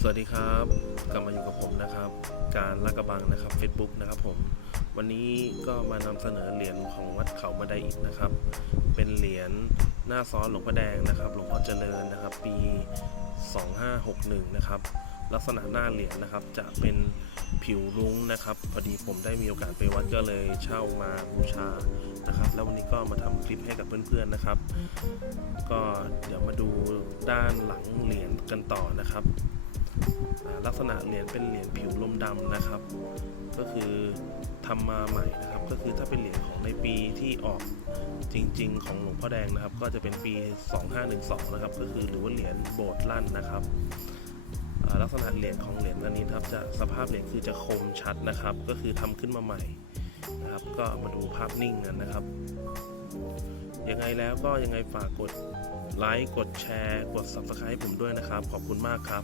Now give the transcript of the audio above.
สวัสดีครับกลับมาอยู่กับผมนะครับ การลาดกระบังนะครับ Facebook นะครับผมวันนี้ก็มานำเสนอเหรียญของวัดเขามาไดอิฐนะครับ เป็นเหรียญหน้าซ้อนหลวงพ่อแดงนะครับหลวงพ่อเจริญนะครับ ปี 2561 นะครับ ลักษณะหน้าเหรียญนะครับ จะเป็นผิวรุ้งนะครับพอดีผมได้มีโอกาสไปวัดก็เลยเช่ามาบูชานะครับ แล้ววันนี้ก็มาทำคลิปให้กับเพื่อนๆนะครับ ก็เดี๋ยวมาดูด้านหลังเหรียญกันต่อนะครับ ลักษณะเหรียญเป็นเหรียญผิวลมดำนะครับ ก็คือทำมาใหม่นะครับ ก็คือถ้าเป็นเหรียญของในปีที่ออกจริง ๆ ของหลวงพ่อแดงนะครับ ก็จะเป็นปี 2512 นะครับ ก็คือหรือว่าเหรียญโบสถ์ลั่นนะครับลักษณะเหรียญของเหรียญอันนี้ครับจะสภาพเหรียญคือจะคมชัดนะครับ ก็คือทำขึ้นมาใหม่นะครับ ก็มาดูภาพนิ่งกันนะครับยังไงแล้วก็ยังไงฝากกดไลค์กดแชร์ กด Subscribe ให้ผมด้วยนะครับ ขอบคุณมากครับ